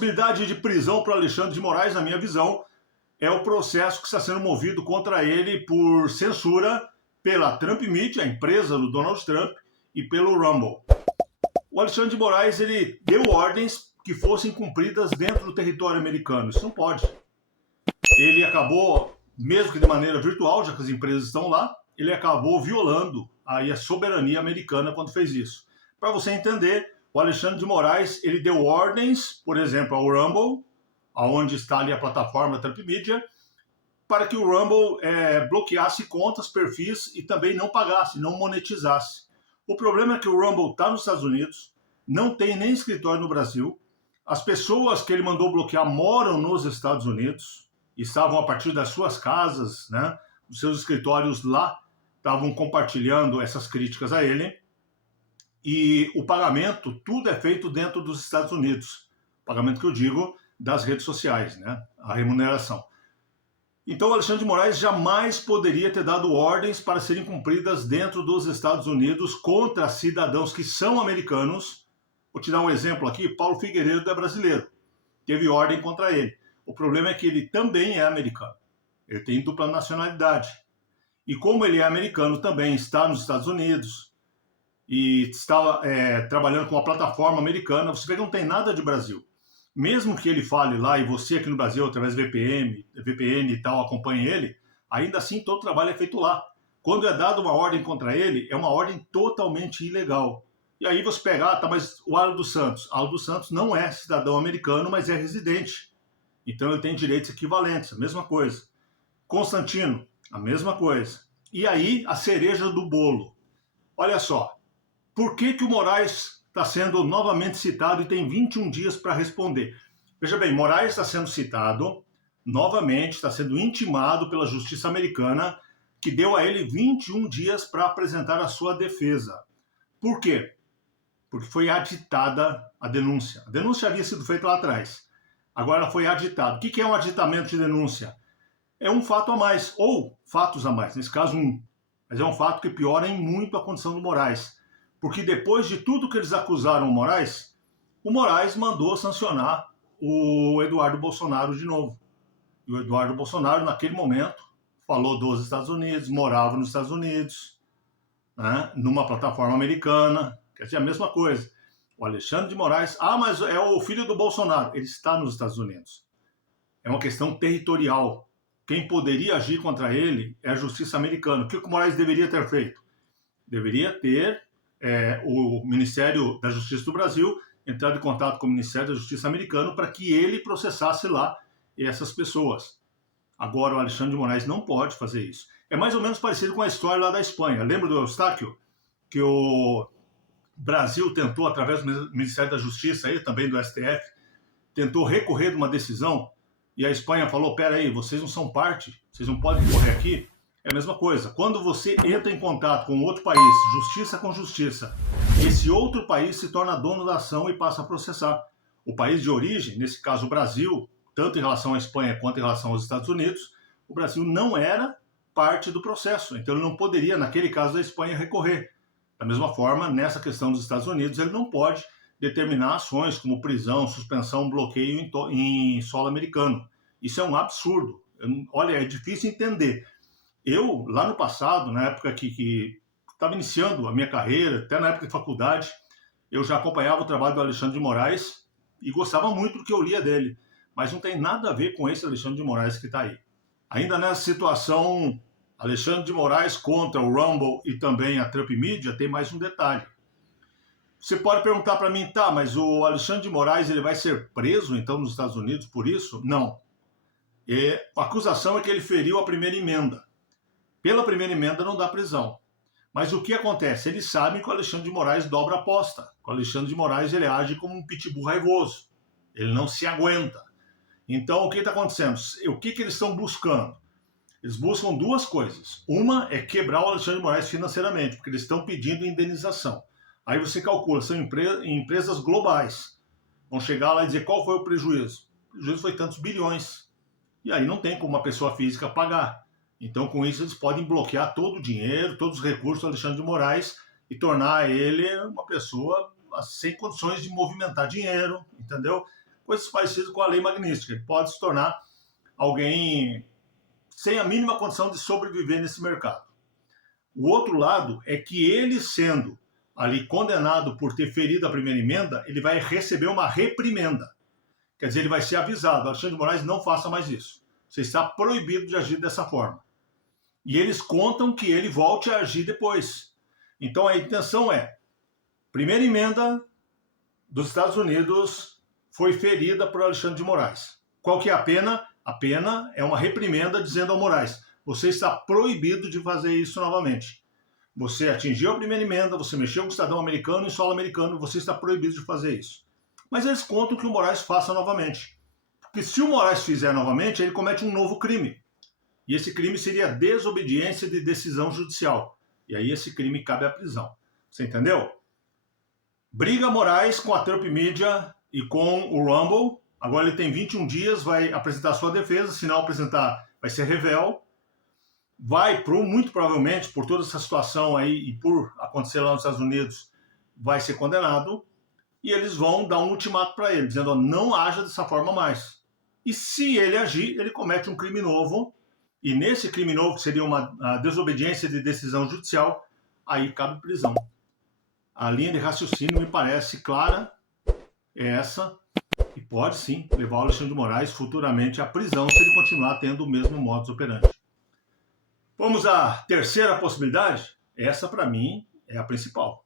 possibilidade de prisão para Alexandre de Moraes, na minha visão, é o processo que está sendo movido contra ele por censura pela Trump Media, a empresa do Donald Trump, e pelo Rumble. O Alexandre de Moraes ele deu ordens que fossem cumpridas dentro do território americano. Isso não pode. Ele acabou, mesmo que de maneira virtual, já que as empresas estão lá, ele acabou violando aí a soberania americana quando fez isso. Para você entender, o Alexandre de Moraes ele deu ordens, por exemplo, ao Rumble, aonde está ali a plataforma Trump Media, para que o Rumble bloqueasse contas, perfis e também não pagasse, não monetizasse. O problema é que o Rumble está nos Estados Unidos, não tem nem escritório no Brasil, as pessoas que ele mandou bloquear moram nos Estados Unidos, estavam a partir das suas casas, né, dos seus escritórios lá, estavam compartilhando essas críticas a ele, e o pagamento, tudo é feito dentro dos Estados Unidos. O pagamento que eu digo das redes sociais, né, a remuneração. Então, o Alexandre de Moraes jamais poderia ter dado ordens para serem cumpridas dentro dos Estados Unidos contra cidadãos que são americanos. Vou te dar um exemplo aqui, Paulo Figueiredo é brasileiro, teve ordem contra ele. O problema é que ele também é americano, ele tem dupla nacionalidade. E como ele é americano também, está nos Estados Unidos e está trabalhando com uma plataforma americana, você vê que não tem nada de Brasil. Mesmo que ele fale lá e você aqui no Brasil, através do VPN e tal, acompanhe ele, ainda assim todo o trabalho é feito lá. Quando é dada uma ordem contra ele, é uma ordem totalmente ilegal. E aí você pega, tá, mas o Alan dos Santos não é cidadão americano, mas é residente. Então ele tem direitos equivalentes, a mesma coisa. Constantino, a mesma coisa. E aí a cereja do bolo. Olha só, por que o Moraes está sendo novamente citado e tem 21 dias para responder? Veja bem, Moraes está sendo citado novamente, está sendo intimado pela justiça americana, que deu a ele 21 dias para apresentar a sua defesa. Por quê? Porque foi aditada a denúncia. A denúncia havia sido feita lá atrás. Agora ela foi aditada. O que é um aditamento de denúncia? É um fato a mais, ou fatos a mais. Nesse caso, mas é um fato que piora em muito a condição do Moraes. Porque depois de tudo que eles acusaram o Moraes mandou sancionar o Eduardo Bolsonaro de novo. E o Eduardo Bolsonaro, naquele momento, falou dos Estados Unidos, morava nos Estados Unidos, né, numa plataforma americana, quer dizer, a mesma coisa. O Alexandre de Moraes, mas é o filho do Bolsonaro, ele está nos Estados Unidos. É uma questão territorial. Quem poderia agir contra ele é a justiça americana. O que o Moraes deveria ter feito? Deveria ter o Ministério da Justiça do Brasil entrado em contato com o Ministério da Justiça americano para que ele processasse lá essas pessoas. Agora, o Alexandre de Moraes não pode fazer isso. É mais ou menos parecido com a história lá da Espanha. Lembra do Eustáquio? Que o Brasil tentou, através do Ministério da Justiça, e também do STF, tentou recorrer de uma decisão, e a Espanha falou, peraí, vocês não são parte, vocês não podem recorrer aqui. É a mesma coisa. Quando você entra em contato com outro país, justiça com justiça, esse outro país se torna dono da ação e passa a processar. O país de origem, nesse caso o Brasil, tanto em relação à Espanha quanto em relação aos Estados Unidos, o Brasil não era parte do processo. Então ele não poderia, naquele caso da Espanha, recorrer. Da mesma forma, nessa questão dos Estados Unidos, ele não pode determinar ações como prisão, suspensão, bloqueio em solo americano. Isso é um absurdo. Olha, é difícil entender. Eu, lá no passado, na época que estava iniciando a minha carreira, até na época de faculdade, eu já acompanhava o trabalho do Alexandre de Moraes e gostava muito do que eu lia dele. Mas não tem nada a ver com esse Alexandre de Moraes que está aí. Ainda nessa situação, Alexandre de Moraes contra o Rumble e também a Trump Media, tem mais um detalhe. Você pode perguntar para mim, tá, mas o Alexandre de Moraes ele vai ser preso, então, nos Estados Unidos por isso? Não. A acusação é que ele feriu a primeira emenda. Pela primeira emenda não dá prisão. Mas o que acontece? Eles sabem que o Alexandre de Moraes dobra a aposta. O Alexandre de Moraes ele age como um pitbull raivoso. Ele não se aguenta. Então, o que está acontecendo? O que eles estão buscando? Eles buscam duas coisas. Uma é quebrar o Alexandre de Moraes financeiramente, porque eles estão pedindo indenização. Aí você calcula, são empresas globais. Vão chegar lá e dizer qual foi o prejuízo. O prejuízo foi tantos bilhões. E aí não tem como uma pessoa física pagar. Então, com isso, eles podem bloquear todo o dinheiro, todos os recursos do Alexandre de Moraes e tornar ele uma pessoa sem condições de movimentar dinheiro, entendeu? coisas parecidas com a lei Magnitsky. Ele pode se tornar alguém sem a mínima condição de sobreviver nesse mercado. O outro lado é que ele, sendo ali condenado por ter ferido a primeira emenda, ele vai receber uma reprimenda. Quer dizer, ele vai ser avisado: Alexandre de Moraes, não faça mais isso. Você está proibido de agir dessa forma. E eles contam que ele volte a agir depois. Então a intenção é: primeira emenda dos Estados Unidos foi ferida por Alexandre de Moraes. Qual que é a pena? A pena é uma reprimenda dizendo ao Moraes: você está proibido de fazer isso novamente. Você atingiu a primeira emenda, você mexeu com o cidadão americano em solo americano, você está proibido de fazer isso. Mas eles contam que o Moraes faça novamente. Porque se o Moraes fizer novamente, ele comete um novo crime. E esse crime seria desobediência de decisão judicial. E aí esse crime cabe à prisão. Você entendeu? Briga Moraes com a Trump Media e com o Rumble. Agora ele tem 21 dias, vai apresentar sua defesa. Se não apresentar, vai ser revel. Vai, muito provavelmente, por toda essa situação aí e por acontecer lá nos Estados Unidos, vai ser condenado. E eles vão dar um ultimato para ele, dizendo: não haja dessa forma mais. E se ele agir, ele comete um crime novo. E nesse crime novo, que seria uma desobediência de decisão judicial, aí cabe prisão. A linha de raciocínio me parece clara, é essa, e pode sim levar o Alexandre de Moraes futuramente à prisão se ele continuar tendo o mesmo modus operandi. Vamos à terceira possibilidade? Essa, para mim, é a principal.